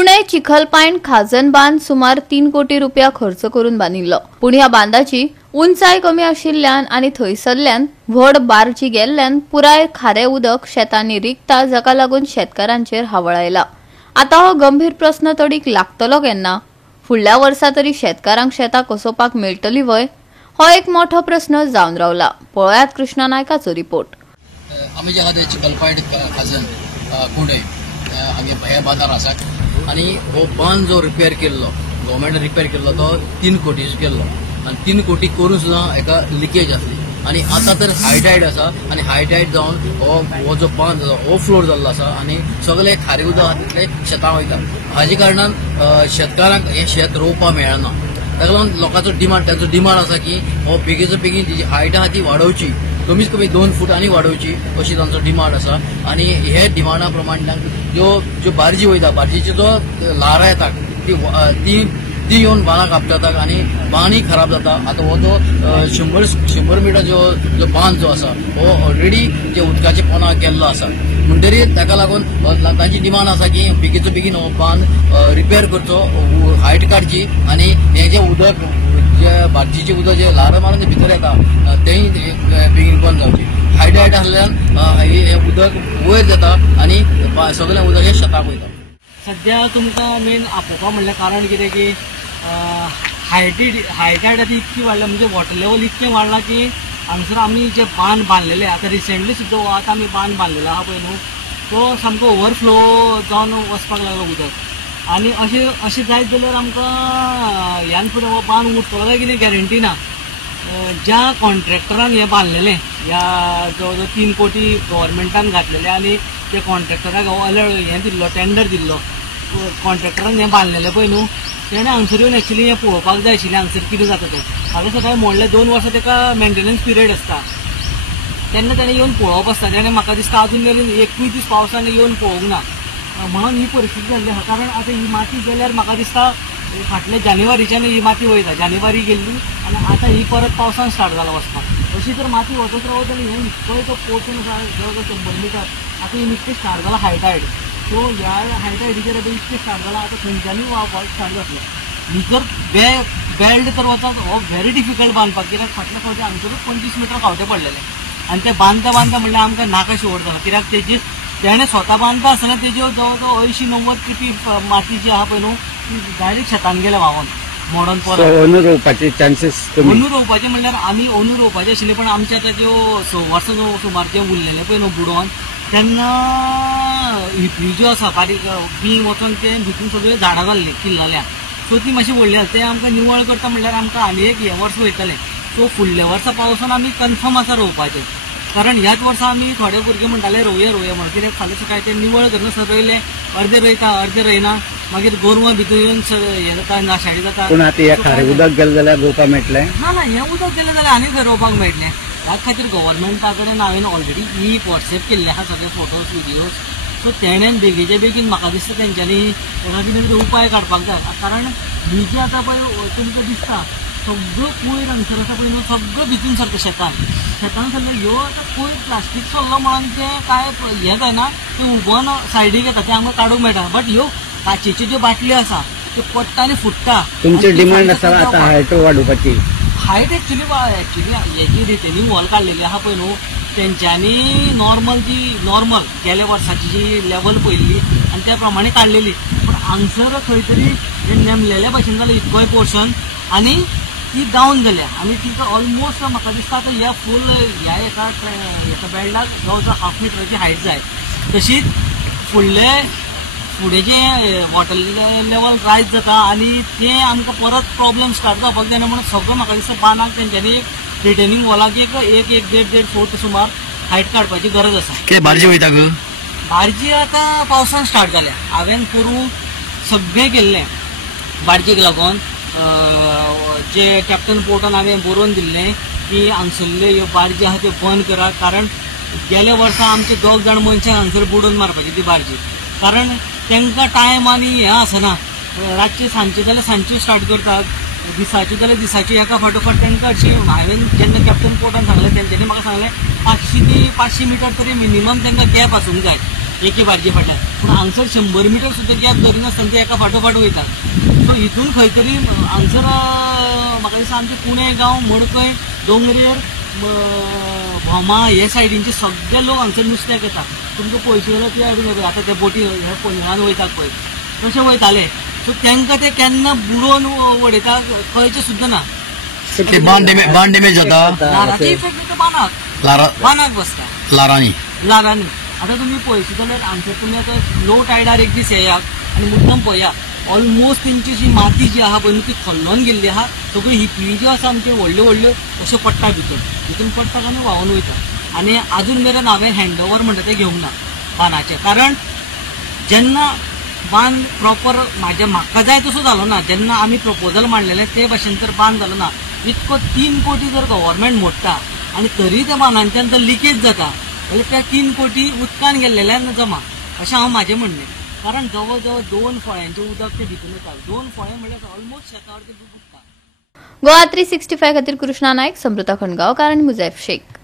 पुणे चिखलपाईण खाजन बांध सुमार 3 कोटी रुपया खर्च करून बांदिल्लो। पूण ह्या बांधाची उंचाय कमी आशिल्ल्यान आनी थंयसरल्यान व्हड बार्जी गेल्ल्यान पुराय खारे उदक शेतांनी रिगता, जाका लागून शेतकारांचेर हावळ आयला। आता हो गंभीर प्रश्न तडीक लागतलो केन्ना? फुडल्या वर्सा तरी शेतकारांक शेतां कसोवपाक मेळटली वय? हो एक मोठो प्रश्न जावन रावला। पळयात कृष्णा नायकाचो रिपोर्ट। आम्ही जे आहात चिखलपाईण खाजन पुणे हांगे हे बाजार आसा आणि हो बांद जो रिपेअर केल्लो गव्हर्मेंटान रिपेअर केल्लो तो 3 कोटीचो केल्लो आणि 3 कोटी करून सुद्धा एका लिकेज आसली आणि आता तर हायटायड आसा आणि हायटायड जावन हो जो बांद ओवरफ्लोड जाल्लो आसा आणि सगळे खारे उदक आसा तितले शेतां वयता। हाजे कारणान शेतकारांक हे शेत रोवपाक मेळना। ताका लागून लोकांचो डिमांड तांचो डिमांड आसा की हो बेगीचो बेगीन तिची हायट आहा ती वाडोवची, कमीत कमी 2 फूट आनी वाडोवची अशी तांचो डिमांड आसा। आणि हे डिमांडा प्रमाणे ज्यो बार्जी वयता बार्जीची जो ल्हारां येता ती येवन बांदां कापतात आणि बांदूय खराब जाता। आता हो जो 100 मिटर जो बांद जो आसा हो ऑलरेडी जे उदकाचे पोना केल्लो आसा म्हणटरीत ताका लागून तांची डिमांड आसा की बेगीचो बेगीन हो बांद रिपेअर करचो, हायट काडची आणि हे जे उदक जे बार्जीचे उदक जे ल्हारां मारून भितर येता तेय बेगीन बंद जावची। हायटायड आसल्यान हे उदक वयर जाता आणि सगळें उदक हे शेताक वयता। सध्या तुमकां मेन आपोवपा म्हणल्यार कारण कितें की हायटायड आतां इतकी वाडला, म्हणजे वॉटर लेवल इतकें वाडला की हांगसर आमी जे बांद बांदलेले आतां रिसेंटली सुद्दां आतां आमी बांद बांदलेलो आहा पळय न्हू तो सामको ओवरफ्लो जावन वचपाक लागलो उदक। आणि अशें जायत जाल्यार आमकां ह्यान फुडें हो बांद उरतलो काय कितें गॅरंटी ना। ज्या कॉन्ट्रॅक्टरान हे बांदलेले ह्या जो 3 कोटी गव्हर्मेंटान घातलेले आणि त्या कॉन्ट्रॅक्टराक हो अलर्ट हे दिल्लो, टेंडर दिल्लो, कॉन्ट्रॅक्टरान हे बांदलेले पळय न्हू तेणें हांगसर येवन एक्चुली हें पळोवपाक जाय आशिल्लें हांगसर कितें जाता तें। हांगा सकाळी मोडले 2 वर्सां ताका मेंटेनन्स पिरियड आसता तेन्ना ताणें येवन पळोवप आसता। ताणें म्हाका दिसता अजून मेरेन 21 दीस पावसान येवन पळोवंक ना, म्हणून ही परिस्थिती जाल्ली आसा। कारण आतां ही माती गेल्यार म्हाका दिसता फाटल्या जानेवारीच्यान ही माती वयता, जानेवारी गेल्ली आणि आता ही परत पावसान स्टार्ट जाला वचपाक। अशी तर माती वचत रावत आनी हें नितळ तो पोर्शन आसा जवळ 100 मिटर आतां ही निकतें स्टार्ट जाला हायटायड। सो ह्या हायटायडीचेर आतां इतकें स्टार्ट जाला आतां खंयच्यानूय व्हांवपाक स्टार्ट जातलें। भितर बेल्ड तर वचप हो व्हेरी डिफिकल्ट बांदपाक, कित्याक फाटल्या फावटी हांगसरूच 25 मिटर खावटे पडलेले आणि ते बांदता म्हणल्यार आमकां नाका शेवट जाला। कित्याक तेणें स्वता बांदता आसतना तेज्यो जवळ जवळ 80-90 किपी माती जी आहा पळय न्हू ती डायरेक्ट शेतान गेल्या व्हांवून मोडोन परत। अंदू रोवपाचे चान्सेस कमी। अंदू रोवपाचे म्हणल्यार आमी अंदू रोवपाचे आशिल्ले, पण आमचे आतां ज्यो 6 वर्सां सुमार जे उरलेले पळय न्हू बुडोवन तेन्ना हिपी ज्यो आसा बारीक बी वचोन ते भितून सगळ्यो झाडां जाल्ली किल्लल्या। सो ती मातशी व्हडली आसा, ते आमकां निवळ करता म्हणल्यार आमकां आनी एक हे वर्स वयतलें। सो फुडल्या वर्सा पावसान आमी कन्फर्म आसा रोवपाचें। कारण ह्याच वर्सा आमी थोडे भुरगे म्हणटाले रोवया म्हणून, कित्याक फाल्यां सकाळी ते निवळ करना रोयले अर्दे रोयता अर्दे रोयना, मागीर गोरवां भितर येवन हें जाता नाशाडी जाता। पूण आतां ह्या खारे उदक गेलें जाल्यार रोवपाक मेळटलें ना? ना हें उदक गेलें जाल्यार आनी खंय रोवपाक मेळटलें। ह्या खातीर गव्हर्मेंटा कडेन हांवें ऑलरेडी ही वॉट्सएप केल्लें आहा सगळे फोटोज व्हिडियोज। सो तेणेन बेगीचे बेगीन म्हाका दिसता तेंच्यांनी ताका कितें तरी उपाय काडपाक जाय। कारण ही जी आतां पळय तुमकां दिसता सगळो कोयर हांगसर आसा पळय न्हू सगळो भितून सरता शेतान सरता। ह्यो आतां कोयर प्लास्टीक सोडलो म्हणून तें काय हें जायना, तें उबोन सायडीक येता तें आमकां काडूंक मेळटा। बट ह्यो काचेच्यो ज्यो बाटल्यो आसा त्यो पडटा आनी फुट्टा। तुमची डिमांड आसा आतां हायट वाडोवपाची? हायट एक्चुली हेची रिटेनिंग वॉल काडलेली आहा पळय न्हू तेंच्यांनी नॉर्मल गेल्या वर्साची जी लेवल पयल्ली आनी त्या प्रमाणे काडलेली, पूण हांगसर खंय तरी नेमलेल्या भशेन जालें इतकोय पोर्शन आणि ती डावन जाल्या आणि तिका ऑलमोस्ट म्हाका दिसता आतां ह्या फूल ह्या एका बेल्डाक जवळ जवळ 1/2 मिटराची हायट जाय। तशीच फुडें जे वॉटर लेवल रायज जाता आणि ते आमकां परत प्रॉब्लेम स्टार्ट जावपाक जायना म्हणून सगळं म्हाका दिसता बांदाक तेंच्यांनी एक रिटेनिंग वॉलाक एक 1.5 फूट सुमार हायट काडपाची गरज आसा। कितें बार्जी वयता ग? बार्जी आतां पावसान स्टार्ट जाल्या। हांवें करूं सगळें केल्लें बार्जीक लागून जे कॅप्टन पोर्टान हांवें बरोवन दिल्लें की हांगसरल्यो ह्यो बार्जी आहा त्यो बंद करात। कारण गेल्या वर्सा आमचे 2 जाण मनशां हांगसर बुडोवन मारपाची ती बार्जी, कारण तांकां टायम आनी हें आसना। रातचे सांजचे जाल्यार सांजचे स्टार्ट करतात, दिसाचे जाल्यार दिसाचे एका फाटोफाट तांकां अशी। हांवें जेन्ना कॅप्टन पोर्टान सांगलें तेंच्यांनी म्हाका सांगलें 500 ते 500 मिटर तरी मिनिमम तांकां गॅप आसूंक जाय। एके बारजे फाटल्यान पूण हांगसर 100 मिटर सुद्दां गॅप धरिनासतना ते एका फाटोफाट वयतात सो हितून खंय तरी हांगसर म्हाका दिसता आमचे पुणे गांव मडकय दोंगरेर भोमा हे सायडींचे सगळे लोक हांगसर नुस्त्याक येतात तुमकां पयशे ते हाडून आतां ते बोटी हे पोंगणान वयतात पळय तशे वयताले सो तांकां ते केन्ना बुडोवन वडयता कळचें सुद्दां ना ते बांद डॅमेज जाता लाराचे इफेक्ट बांदाक बसता लारांनी आता तुम्ही पळयशी जाल्यार हांगसर तुमी आतां लो टायडार एक दीस येयात आनी मुद्दम पळया ऑलमोस्ट तेंची जी माती जी आहा पळय न्हू ती खोल्लोन गेल्ली आहा सगळी हिपी ज्यो आसा आमच्यो व्हडल्यो व्हडल्यो अश्यो पडटा भितून पडटा आनी व्हांवून वयता आनी अजून मेरेन हांवें हँडओवर म्हणटा तें घेवंक ना बांदाचें कारण जेन्ना बांद प्रॉपर म्हाका जाय तसो जालो ना जेन्ना आमी प्रपोजल मांडलेलें ते भाशेन तर बांद जालो ना इतको 3 कोटी जर गव्हर्मेंट मोडटा आनी तरी त्या बांदांतल्यान जर लिकेज जाता जाल्यार त्या 3 कोटी उदकान गेल्लेल्यान जमा अशें हांव म्हाजें म्हणणें कारण जवळ जवळ 2 फळ्यांचें उदक ते भितून येता 2 फळे म्हणल्यार ऑलमोस्ट शेतावर ते बुडटा. गोवा 365 खातीर कृष्णा नायक, समृता खणगांवकार आनी मुजैफ शेख.